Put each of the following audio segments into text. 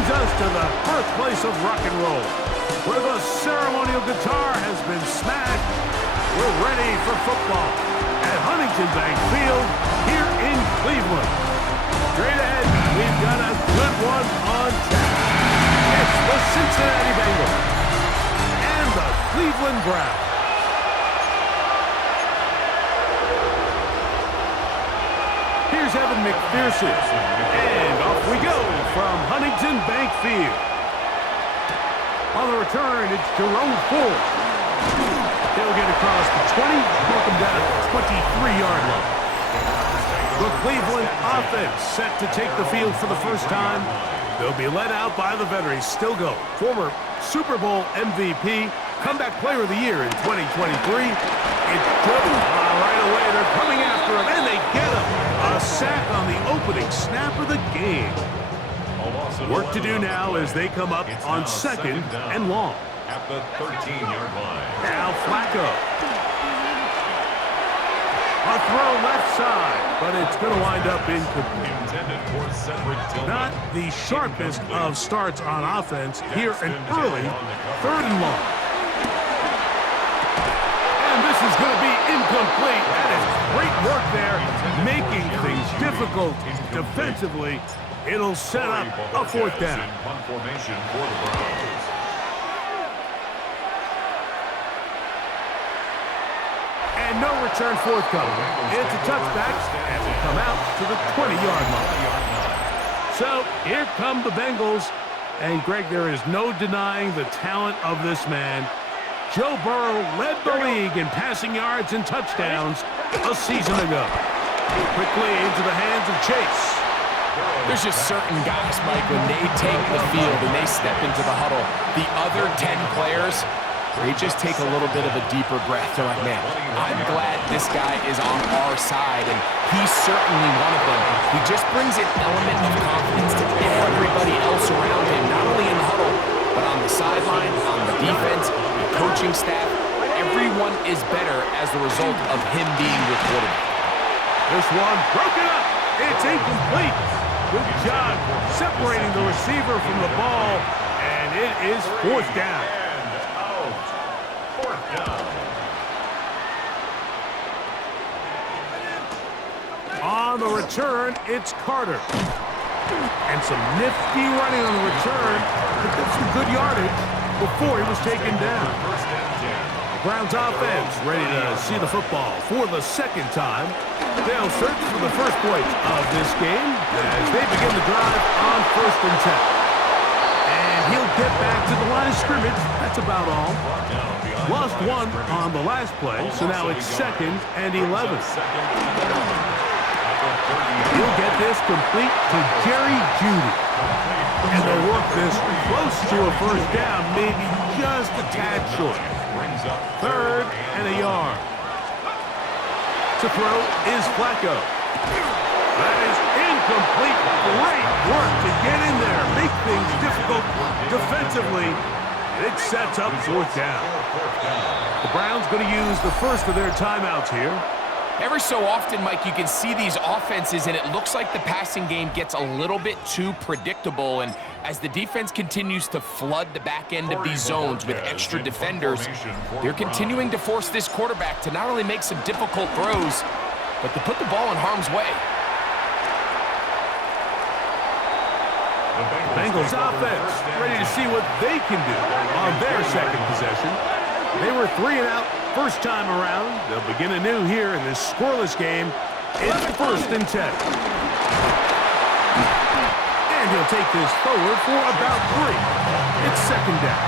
brings us to the birthplace of rock and roll, where the ceremonial guitar has been smashed. We're ready for football at Huntington Bank Field here in Cleveland. Straight ahead, we've got a good one on tap. It's the Cincinnati Bengals and the Cleveland Browns. Here's Evan McPherson, and off we go from Huntington Bank Field. On the return, it's Jerome Ford. He'll get across the 20, knock him down at the 23-yard line. The Cleveland offense set to take the field for the first time. They'll be led out by the veterans, still go. Former Super Bowl MVP, comeback player of the year in 2023. It's Joe. Right away, they're coming after him, and they get him. A sack on the opening snap of the game. Work to do now as they come up on second and long. At the 13-yard line. Now Flacco. A throw left side, but it's going to wind up incomplete. Not the sharpest of starts on offense here in early third and long. And this is going to be incomplete. That is great work there, making things difficult defensively. It'll set up a fourth down. And no return forthcoming. It's a touchback, and we come out to the 20-yard line. So here come the Bengals. And, Greg, there is no denying the talent of this man. Joe Burrow led the league in passing yards and touchdowns a season ago. Quickly into the hands of Chase. There's just certain guys, Mike, when they take the field and they step into the huddle, the other 10 players, they just take a little bit of a deeper breath. They're like, man, I'm glad this guy is on our side, and he's certainly one of them. He just brings an element of confidence to everybody else around him, not only in the huddle, but on the sideline, on the defense, the coaching staff. Everyone is better as the result of him being the quarterback. This one broken up. It's incomplete. Good job separating the receiver from the ball, and it is fourth down. On the return, it's Carter. And some nifty running on the return. But that's some good yardage before he was taken down. The Browns offense ready to see the football for the second time. They'll search for the first points of this game as they begin the drive on 1st and 10. And he'll get back to the line of scrimmage. That's about all. Lost one on the last play, so now it's 2nd and 11. He'll get this complete to Jerry Jeudy. And they'll work this close to a first down, maybe just a tad short. 3rd and a yard. To throw is Flacco. That is incomplete. Great work to get in there, make things difficult defensively. It sets up 4th down. The Browns going to use the first of their timeouts here. Every so often, Mike, you can see these offenses, and it looks like the passing game gets a little bit too predictable. And as the defense continues to flood the back end of these zones with extra defenders, they're continuing to force this quarterback to not only make some difficult throws, but to put the ball in harm's way. Bengals offense ready to see what they can do on their second possession. They were 3 and out first time around. They'll begin anew here in this scoreless game. It's 1st and 10. And he'll take this forward for about 3. It's 2nd down.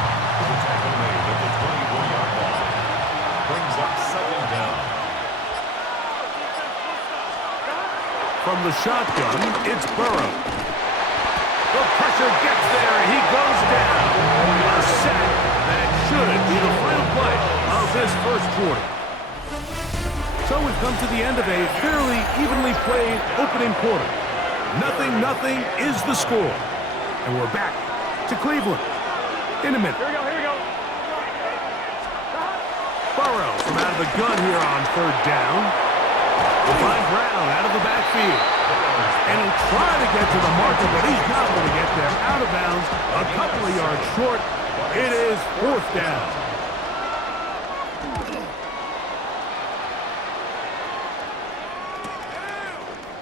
Brings up 2nd down. From the shotgun, it's Burrow. The pressure gets there, and he goes down. A sack that should be the final play of this first quarter. So we've come to the end of a fairly evenly played opening quarter. 0-0 is the score. And we're back to Cleveland in a minute. Here we go. Burrow from out of the gun here on 3rd down. We'll find Brown out of the backfield. And he'll try to get to the marker, but he's not going to get there, out of bounds, a couple of yards short. It is 4th down.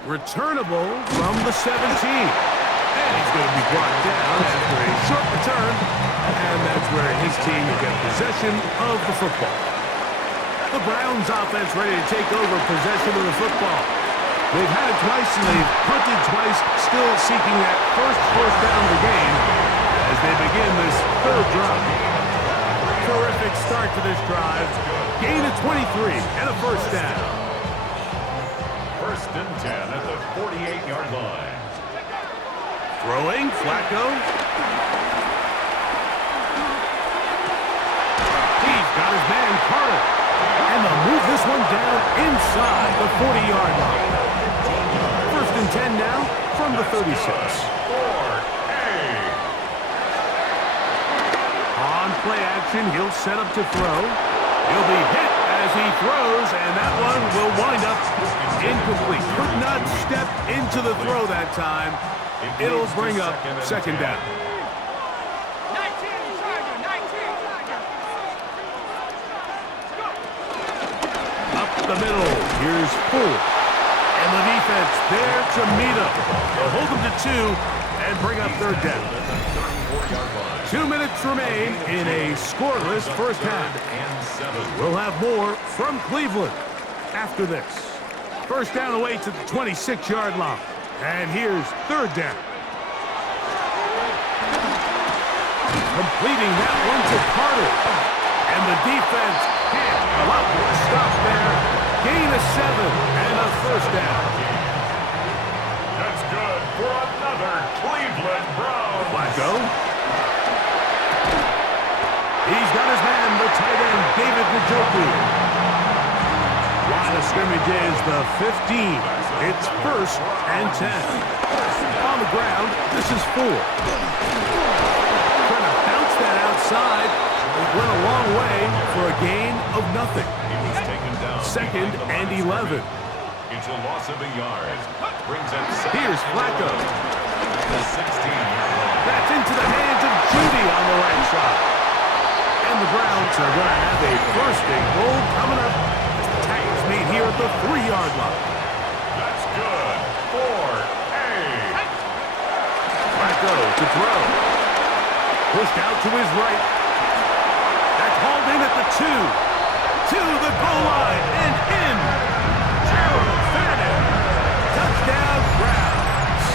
Returnable from the 17. And he's going to be brought down after a short return. And that's where his team will get possession of the football. The Browns offense ready to take over possession of the football. They've had it twice and they've punted twice, still seeking that first down of the game as they begin this 3rd drive. Terrific start to this drive. Gain of 23 and a 1st down. 1st and 10 at the 48-yard line. Throwing, Flacco. He's got his man, Carter. And they'll move this one down inside the 40-yard line. 1st and 10 now from the 36. On play action, he'll set up to throw. He'll be hit as he throws, and that one will wind up incomplete. Could not step into the throw that time. It'll bring up 2nd down. Up the middle, here's Fuller. And the defense there to meet him. They'll hold him to 2 and bring up 3rd down. 2 minutes remain in a scoreless 1st half. We'll have more from Cleveland after this. 1st down away to the 26-yard line. And here's 3rd down. Completing that one to Carter. And the defense can't come up with a stop there. Gain of 7 and a 1st down. That's good for another Cleveland Browns. Flacco. He's got his man, the tight end, David Njoku. Line of scrimmage is the 15. It's 1st and 10. On the ground, this is Fuller. Trying to bounce that outside. It went a long way for a gain of nothing. He was taken down. 2nd and 11. It's a loss of a yard. Brings up Here's Flacco. the 16-yard line. That's into the hands of Judy on the right side. And the Browns are going to have a 1st and goal coming up as the tackles made here at the 3-yard line. That's good for a. Flacco to throw. Pushed out to his right. That's hauled in at the 2. To the goal line and in. Gerald Fannin. Touchdown Browns.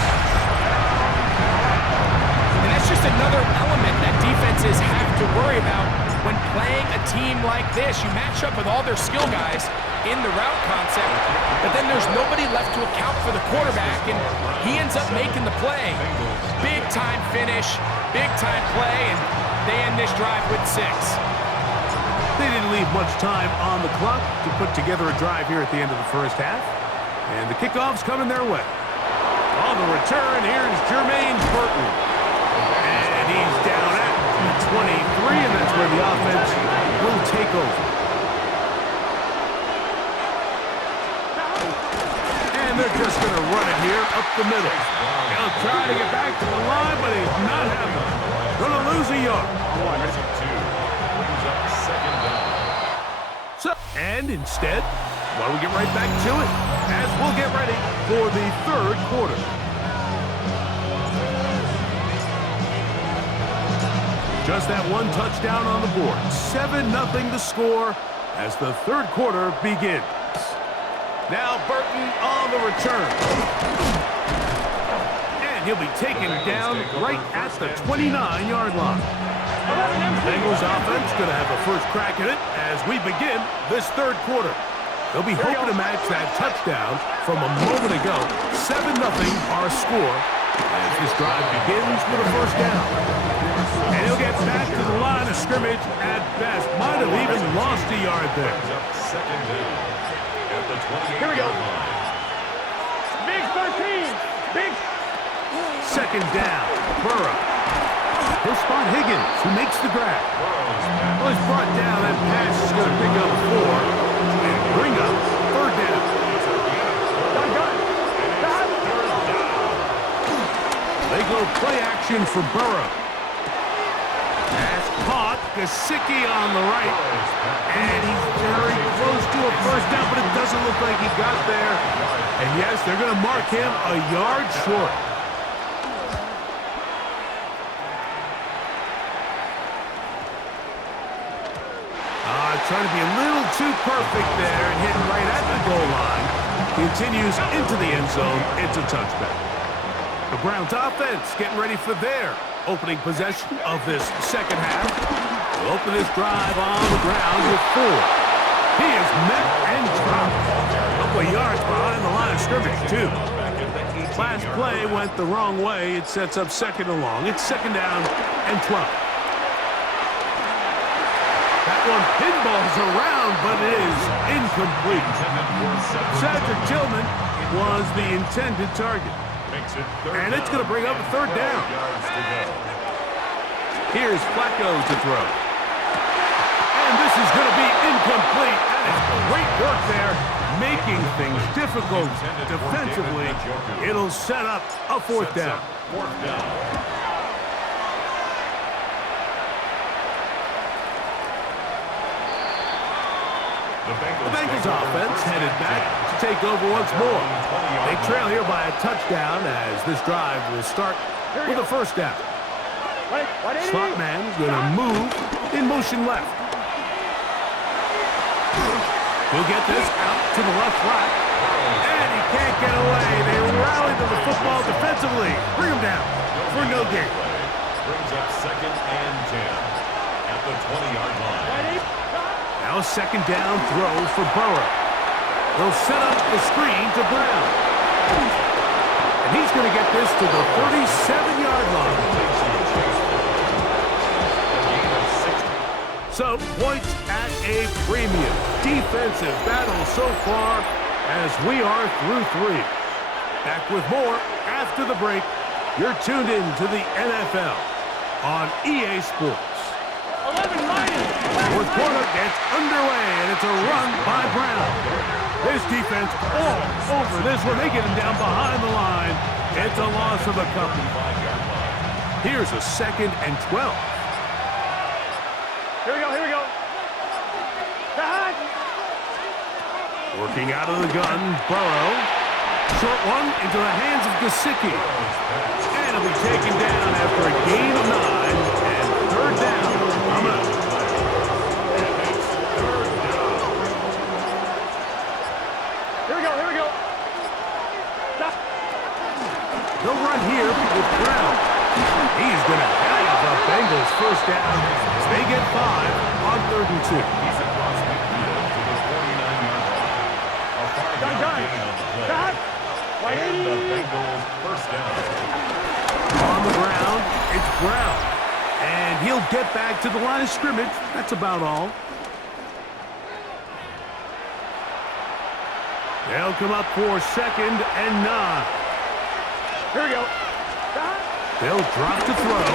And that's just another element that defenses have to worry about when playing a team like this. You match up with all their skill guys in the route concept, but then there's nobody left to account for the quarterback, and he ends up making the play. Big-time finish, big-time play, and they end this drive with 6. They didn't leave much time on the clock to put together a drive here at the end of the 1st half. And the kickoff's coming their way. On the return, here's Jermaine Burton. And he's down at 23, and that's where the offense will take over. And they're just going to run it here up the middle. He'll try to get back to the line, but he's not having it. Going to lose a yard. So, and instead, why don't we get right back to it as we'll get ready for the 3rd quarter. Just that one touchdown on the board. 7-0 the score as the 3rd quarter begins. Now Burton on the return. And he'll be taken down right at the 29-yard line. Bengals offense going to have a first crack at it as we begin this 3rd quarter. They'll be hoping to match that touchdown from a moment ago. 7-0 our score as this drive begins with a 1st down. And he'll get back to the line of scrimmage at best. Might have even lost a yard there. Here we go. Big 13. Big. 2nd down. Burrow. He'll spot Higgins, who makes the grab. Well, he's brought down. That pass is going to pick up 4 and bring up 3rd down. They go play action for Burrow. Pass caught. Gesicki on the right. And he's very close to a first down, but it doesn't look like he got there. And yes, they're going to mark him a yard short. Trying to be a little too perfect there and hitting right at the goal line. Continues into the end zone. It's a touchback. The Browns offense getting ready for their opening possession of this second half. They'll open this drive on the ground with 4. He is met and dropped. A couple of yards behind the line of scrimmage, too. Last play went the wrong way. It sets up second and long. It's second down and 12. That one pinballs around, but it is incomplete. Cedric Tillman was the intended target. And it's going to bring up a third down. Here's Flacco to throw. And this is going to be incomplete. That is great work there, making things difficult defensively. It'll set up a fourth down. The Bengals offense headed back to take over once more. They trail here by a touchdown as this drive will start with a first down. Slot man going to move in motion left. He'll get this out to the left flat. And he can't get away. They rally to the football defensively. Bring him down for no gain. Brings up second and 10 at the 20-yard line. Now a second down throw for Burrow. He'll set up the screen to Brown. And he's going to get this to the 37-yard line. So, points at a premium. Defensive battle so far as we are through 3. Back with more after the break. You're tuned in to the NFL on EA Sports. 11 minus. Fourth quarter gets underway, and it's a run by Brown. This defense all over this one. They get him down behind the line. It's a loss of a couple. Here's a second and 12. Here we go, here we go. Working out of the gun, Burrow. Short one into the hands of Gesicki. And it'll be taken down after a gain of 9 and third down. Coming up. Here we go, here we go. They'll run here with Brown. He's going to have the Bengals first down as they get 5 on 3rd and 2. He's across midfield to the 49-yard line. A 5-yard gain on the play. And the Bengals first down. On the ground, it's Brown. And he'll get back to the line of scrimmage. That's about all. They'll come up for second and 9. Here we go. They'll drop to throw.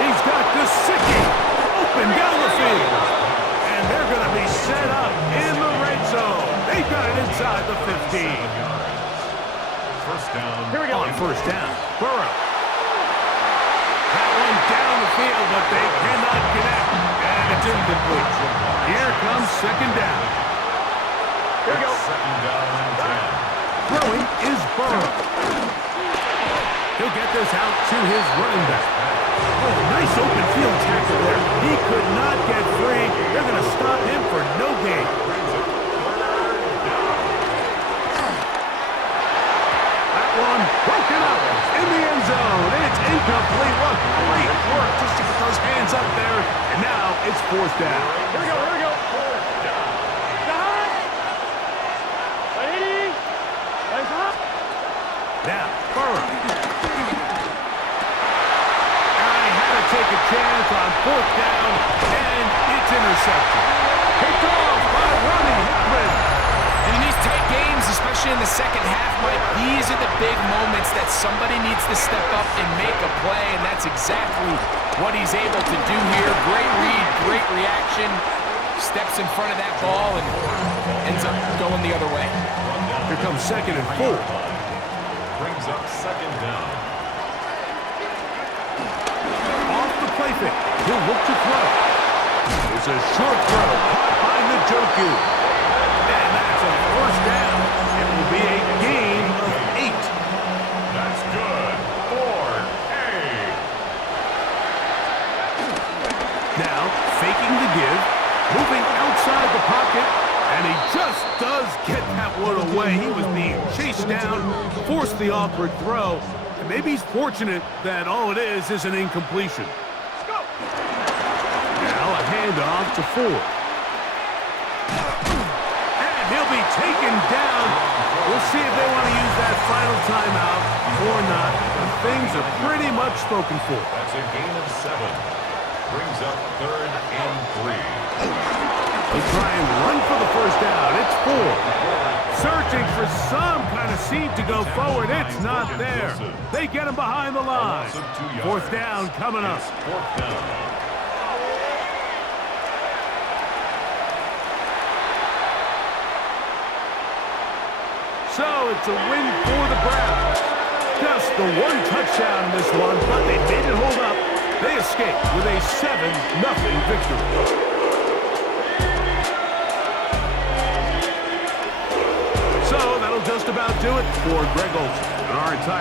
He's got Gesicki open down the field. And they're going to be set up in the red zone. They've got it inside the 15. First down. Here we go. On first down, Burrow. That one down the field, but they cannot connect. And it's incomplete. Here comes second down. Here we go. Second down and 10. Throwing is Burrow. He'll get this out to his running back. Oh, nice open field tackle there. He could not get free. They're going to stop him for no gain. That one broken up in the end zone. It's incomplete. What great work just to get those hands up there. And now it's fourth down. Here we go, here we go. Now, Burrow. Take a chance on fourth down, and it's intercepted. Picked off by Ronnie Hickman. And in these tight games, especially in the second half, Mike, these are the big moments that somebody needs to step up and make a play, and that's exactly what he's able to do here. Great read, great reaction, steps in front of that ball and ends up going the other way. Here comes second and 4. brings up second down. Off the play fake. He'll look to throw. It's a short throw caught by Njoku. And that's a first down. It will be a gain of 8. That's good for A. Now, faking the give, moving outside the pocket, and he just does get that one away. He was being chased down, forced the awkward throw, and maybe he's fortunate that all it is an incompletion. Now a handoff to Ford. And he'll be taken down. We'll see if they want to use that final timeout or not. But things are pretty much spoken for. That's a gain of 7. Brings up 3rd and 3. They try and run for the first down. It's Ford. Searching for some kind of seed to go forward. It's not there. They get him behind the line. 4th down coming up. 4th down. So it's a win for the Browns. Just the one touchdown in this one, but they made it hold up. They escape with a 7-0 victory. So that'll just about do it for Greg Olsen and our entire